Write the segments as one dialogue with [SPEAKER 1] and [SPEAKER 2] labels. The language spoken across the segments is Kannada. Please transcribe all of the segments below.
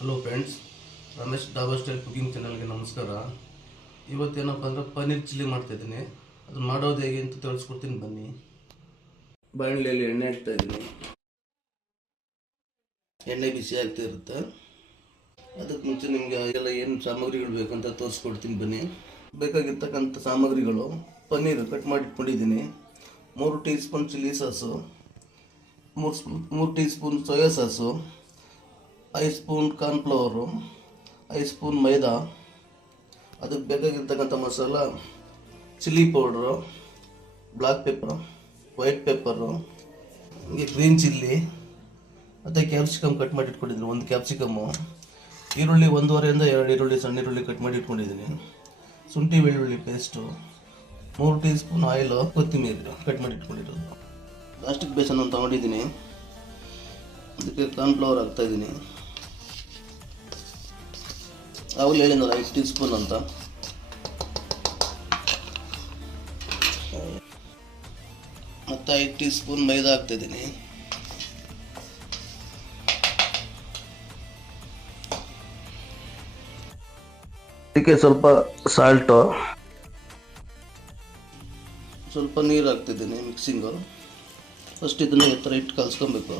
[SPEAKER 1] Hello friends Ramesh dhaba style cooking ಚಾನಲ್ಗೆ ನಮಸ್ಕಾರ. ಇವತ್ತೇನಪ್ಪ ಅಂದರೆ ಪನ್ನೀರ್ ಚಿಲ್ಲಿ ಮಾಡ್ತಾಯಿದ್ದೀನಿ ಅದು ಮಾಡೋದು ಹೇಗೆ ಅಂತ ತಿಳಿಸ್ಕೊಡ್ತೀನಿ, ಬನ್ನಿ. ಬಾಣಲೆಯಲ್ಲಿ ಎಣ್ಣೆ ಹಾಕ್ತಾ ಇದ್ದೀನಿ. ಎಣ್ಣೆ ಬಿಸಿ ಆಗ್ತಾ ಇರುತ್ತೆ. ಅದಕ್ಕೆ ಮುಂಚೆ ನಿಮಗೆ ಎಲ್ಲ ಏನು ಸಾಮಗ್ರಿಗಳು ಬೇಕಂತ ತೋರಿಸ್ಕೊಡ್ತೀನಿ, ಬನ್ನಿ. ಬೇಕಾಗಿರ್ತಕ್ಕಂಥ ಸಾಮಗ್ರಿಗಳು, ಪನ್ನೀರ್ ಕಟ್ ಮಾಡಿಟ್ಕೊಂಡಿದ್ದೀನಿ. ಮೂರು ಟೀ ಸ್ಪೂನ್ ಚಿಲ್ಲಿ ಸಾಸು, ಮೂರು ಸ್ಪೂನ್ ಮೂರು ಟೀ ಸ್ಪೂನ್ ಸೋಯಾ ಸಾಸು ಐದು ಸ್ಪೂನ್ ಕಾರ್ನ್ಫ್ಲವರು, ಐದು ಸ್ಪೂನ್ ಮೈದಾ ಅದಕ್ಕೆ ಬೇಕಾಗಿರ್ತಕ್ಕಂಥ masala, chilli powder black pepper, white pepper, ಹೀಗೆ ಗ್ರೀನ್ ಚಿಲ್ಲಿ, ಮತ್ತು ಕ್ಯಾಪ್ಸಿಕಮ್ ಕಟ್ ಮಾಡಿ ಇಟ್ಕೊಂಡಿದ್ದೀನಿ ಒಂದು ಕ್ಯಾಪ್ಸಿಕಮ್ಮು. ಈರುಳ್ಳಿ ಒಂದೂವರೆಯಿಂದ ಎರಡು ಈರುಳ್ಳಿ, ಸಣ್ಣ ಈರುಳ್ಳಿ ಕಟ್ ಮಾಡಿ ಇಟ್ಕೊಂಡಿದ್ದೀನಿ ಶುಂಠಿ, ಬೆಳ್ಳುಳ್ಳಿ ಪೇಸ್ಟು, ಮೂರು ಟೀ ಸ್ಪೂನ್ ಆಯಿಲು, ಕೊತ್ತಿಮೀರಿ ಕಟ್ ಮಾಡಿ ಇಟ್ಕೊಂಡಿರೋದು ಪ್ಲಾಸ್ಟಿಕ್ ಬೇಸನ್ನು ತಗೊಂಡಿದ್ದೀನಿ. ಅದಕ್ಕೆ ಕಾರ್ನ್ಫ್ಲವರ್ ಹಾಕ್ತಾಯಿದ್ದೀನಿ ಆವಾಗಲೇ ಹೇಳಿದ್ನಲ್ಲ ಐದು ಟೀ ಸ್ಪೂನ್ ಅಂತ. ಮತ್ತು ಐದು ಟೀ ಸ್ಪೂನ್ ಮೈದಾ ಹಾಕ್ತಿದ್ದೀನಿ ಅದಕ್ಕೆ ಸ್ವಲ್ಪ ಸಾಲ್ಟು ಸ್ವಲ್ಪ ನೀರು ಹಾಕ್ತಿದ್ದೀನಿ ಮಿಕ್ಸಿಂಗು ಫಸ್ಟ್ ಇದನ್ನು ಈ ಥರ ಇಟ್ಟು ಕಲಿಸ್ಕೊಬೇಕು.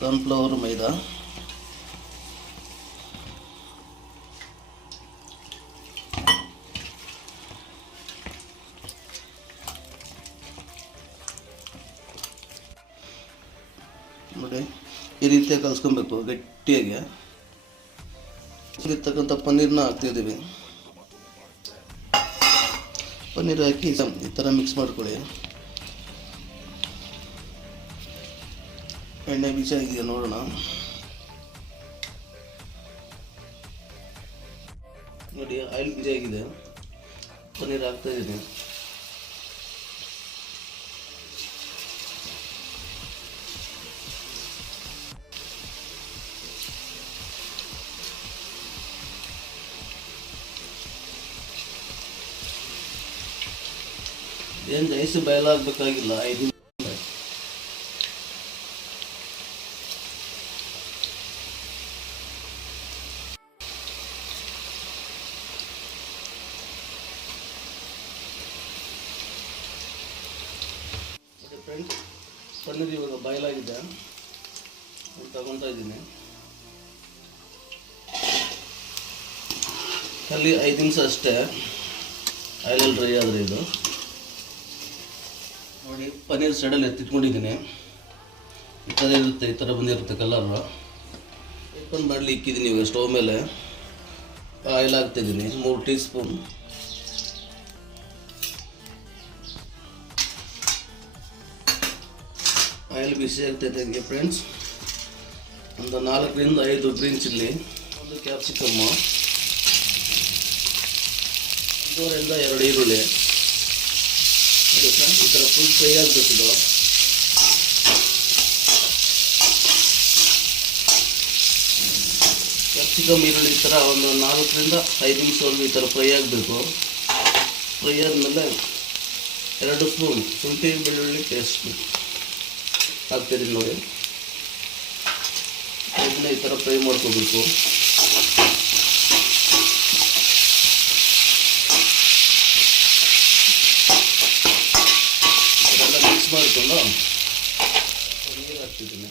[SPEAKER 1] ಕಾರ್ನ್ಫ್ಲವರ್ ಮೈದಾ. ಈ ರೀತಿಯಾಗಿ ಕಲಿಸ್ಕೊಬೇಕು, ಗಟ್ಟಿಯಾಗಿ. ಇಲ್ಲಿರ್ತಕ್ಕಂಥ ಪನ್ನೀರ್ನ ಹಾಕ್ತಿದ್ದೀವಿ. ಪನ್ನೀರ್ ಹಾಕಿ ಈ ಥರ ಮಿಕ್ಸ್ ಮಾಡ್ಕೊಳ್ಳಿ. ಎಣ್ಣೆ ಬೀಜ ಇದೆಯಾ ನೋಡೋಣ. ನೋಡಿ ಆಯಿಲ್ ಬೀಜ ಆಗಿದೆ. ಪನ್ನೀರ್ ಹಾಕ್ತಾ ಇದ್ದೀನಿ. ಏನು ಜೈಸು ಬಯಲಾಗಬೇಕಾಗಿಲ್ಲ ಐದು ಫ್ರೆಂಡ್ಸ್ ಪನ್ನೀರ್ ಇವಾಗ ಬಯಲಾಗಿದೆ ತಗೊತಾ ಇದ್ದೀನಿ. ಅಲ್ಲಿ ಐದು ನಿಮಿಷ ಅಷ್ಟೇ ಆಯಿಲಲ್ಲಿ ಡ್ರೈ ಆದರೆ ಇದು. ನೋಡಿ, ಪನ್ನೀರ್ ಸೈಡಲ್ಲಿ ಎತ್ತಿಟ್ಕೊಂಡಿದ್ದೀನಿ. ಈ ಥರ ಇರುತ್ತೆ, ಈ ಥರ ಬಂದಿರುತ್ತೆ ಕಲರು ಓಪನ್ ಮಾಡಲಿ ಇಕ್ಕಿದ್ದೀನಿ ಇವಾಗ ಸ್ಟವ್ ಮೇಲೆ. ಆಯಿಲ್ ಹಾಕ್ತಿದ್ದೀನಿ ಮೂರು ಟೀ ಸ್ಪೂನ್ ಆಯಿಲ್ ಬಿಸಿ ಆಗ್ತೈತೆ ಹಂಗೆ ಫ್ರೆಂಡ್ಸ್ ಒಂದು ನಾಲ್ಕರಿಂದ ಐದು ಗ್ರೀನ್ ಚಿಲ್ಲಿ ಒಂದು ಕ್ಯಾಪ್ಸಿಕಮ್ಮು ಒಂದೂರಿಂದ ಎರಡು ಈರುಳ್ಳಿ. ಫ್ರೆಂಡ್ಸ್ ಈ ಥರ ಫುಲ್ ಫ್ರೈ ಆಗಬೇಕಿದು ಕ್ಯಾಪ್ಸಿಕಮ್ ಈರುಳ್ಳಿ ಈ ಥರ ಒಂದು ನಾಲ್ಕರಿಂದ ಐದು ನಿಮಿಷವರೆಗೂ ಈ ಥರ ಫ್ರೈ ಆಗಬೇಕು ಫ್ರೈ ಆದಮೇಲೆ ಎರಡು ಸ್ಪೂನ್ ಶುಂಠಿ ಬೆಳ್ಳುಳ್ಳಿ ಪೇಸ್ಟ್ ಹಾಕ್ತೀರಿ ನೋಡಿ ಇದನ್ನ ಈ ಥರ ಫ್ರೈ ಮಾಡ್ಕೋಬೇಕು ಮಿಕ್ಸ್ ಮಾಡಿಕೊಂಡು ನೀರು ಹಾಕ್ತಿದ್ದೀನಿ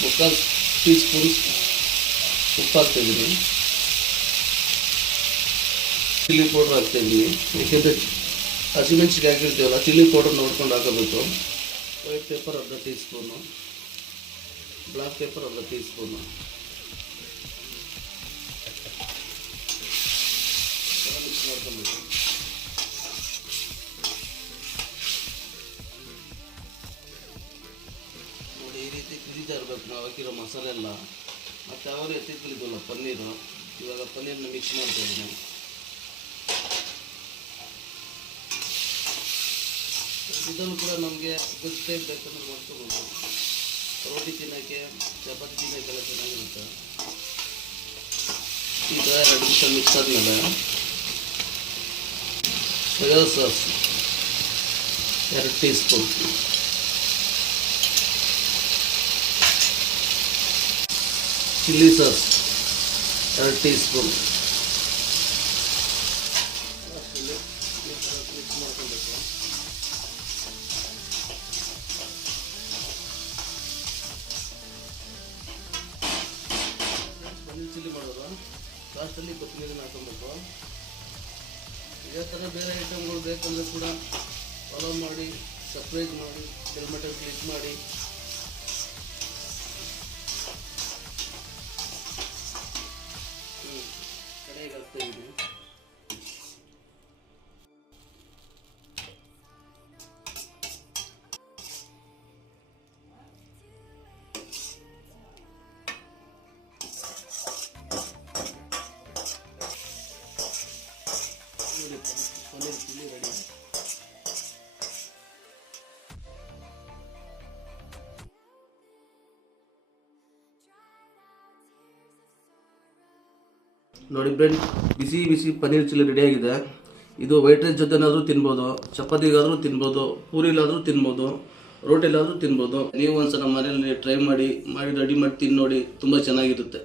[SPEAKER 1] ಮುಕ್ಕಾಲು ಟೀ ಸ್ಪೂನ್ ಉಪ್ಪು ಹಾಕ್ತಿದ್ದೀನಿ ಚಿಲ್ಲಿ ಪೌಡ್ರ್ ಹಾಕ್ತಾಯಿದ್ದೀನಿ ಏಕೆಂದರೆ ಹಸಿಮೆಣ್ಸಿಗೆ ಹಾಕಿರ್ತೀವಲ್ಲ ಚಿಲ್ಲಿ ಪೌಡರ್ ನೋಡ್ಕೊಂಡು ಹಾಕೋಬೇಕು ವೈಟ್ ಪೇಪರ್ ಅರ್ಧ ಟೀ ಸ್ಪೂನು ಬ್ಲ್ಯಾಕ್ ಪೇಪರ್ ಅರ್ಧ ಟೀ ಸ್ಪೂನು ಮಿಕ್ಸ್ ಮಾಡ್ಕೊಬೇಕು ನೋಡಿ, ಈ ರೀತಿ ಕುದೀತಾ ಇರಬೇಕು ನಾವು ಹಾಕಿರೋ ಮಸಾಲೆ ಎಲ್ಲ ಮತ್ತು ಅವರು ಎತ್ತಿಟ್ಕೊಂಡಿದ್ವಲ್ಲ ಪನ್ನೀರು. ಇವಾಗ ಪನ್ನೀರನ್ನ ಮಿಕ್ಸ್ ಮಾಡ್ತಾ ಇದನ್ನು ಕೂಡ ನಮಗೆ ಗೊತ್ತೇ ಬೇಕಂದ್ರೆ ಮಾಡ್ಕೋಬೋದು. ರೋಟಿ ತಿನ್ನೋಕ್ಕೆ, ಚಪಾತಿ ತಿನ್ನೋಕ್ಕೆಲ್ಲ ಚೆನ್ನಾಗಿರುತ್ತೆ. ಈಗ ಎರಡು ನಿಮಿಷ ಮಿಕ್ಸ್ ಆದಮೇಲೆ సోయా సాస్ అర టీ స్పూన్ చిల్లీ సాస్ అర టీ స్పూన్ ಚಿಲ್ಲಿ ಮಾಡೋದು ಲಾಸ್ಟಲ್ಲಿ ಕೊತ್ತಂಬರಿನ ಹಾಕೊಬೇಕು ಇದೇ ಥರ ಬೇರೆ ಐಟಮ್ಗಳು ಬೇಕಂದ್ರೆ ಕೂಡ ಫಾಲೋ ಮಾಡಿ ಸಪ್ರೈಸ್ ಮಾಡಿ ಹೆಲ್ಮೆಟಲ್ಲಿ ಕ್ಲಿಕ್ ಮಾಡಿ. ನೋಡಿ ಫ್ರೆಂಡ್ ಬಿಸಿ ಬಿಸಿ ಪನ್ನೀರ್ ಚಿಲ್ಲಿ ರೆಡಿ ಆಗಿದೆ. ಇದು ವೈಟ್ ರೈಸ್ ಜೊತೆನಾದರೂ ತಿನ್ಬೋದು, ಚಪಾತಿಗಾದರೂ ತಿನ್ಬೋದು, ಪೂರಿಲಾದರೂ ತಿನ್ಬೋದು, ರೋಟಿಲಾದರೂ ತಿನ್ಬೋದು. ನೀವು ಒಂದ್ಸಲ ಮನೇಲಿ ಟ್ರೈ ಮಾಡಿ ಮಾಡಿ ರೆಡಿ ಮಾಡಿ ತಿನ್ನೋಡಿ ತುಂಬ ಚೆನ್ನಾಗಿರುತ್ತೆ.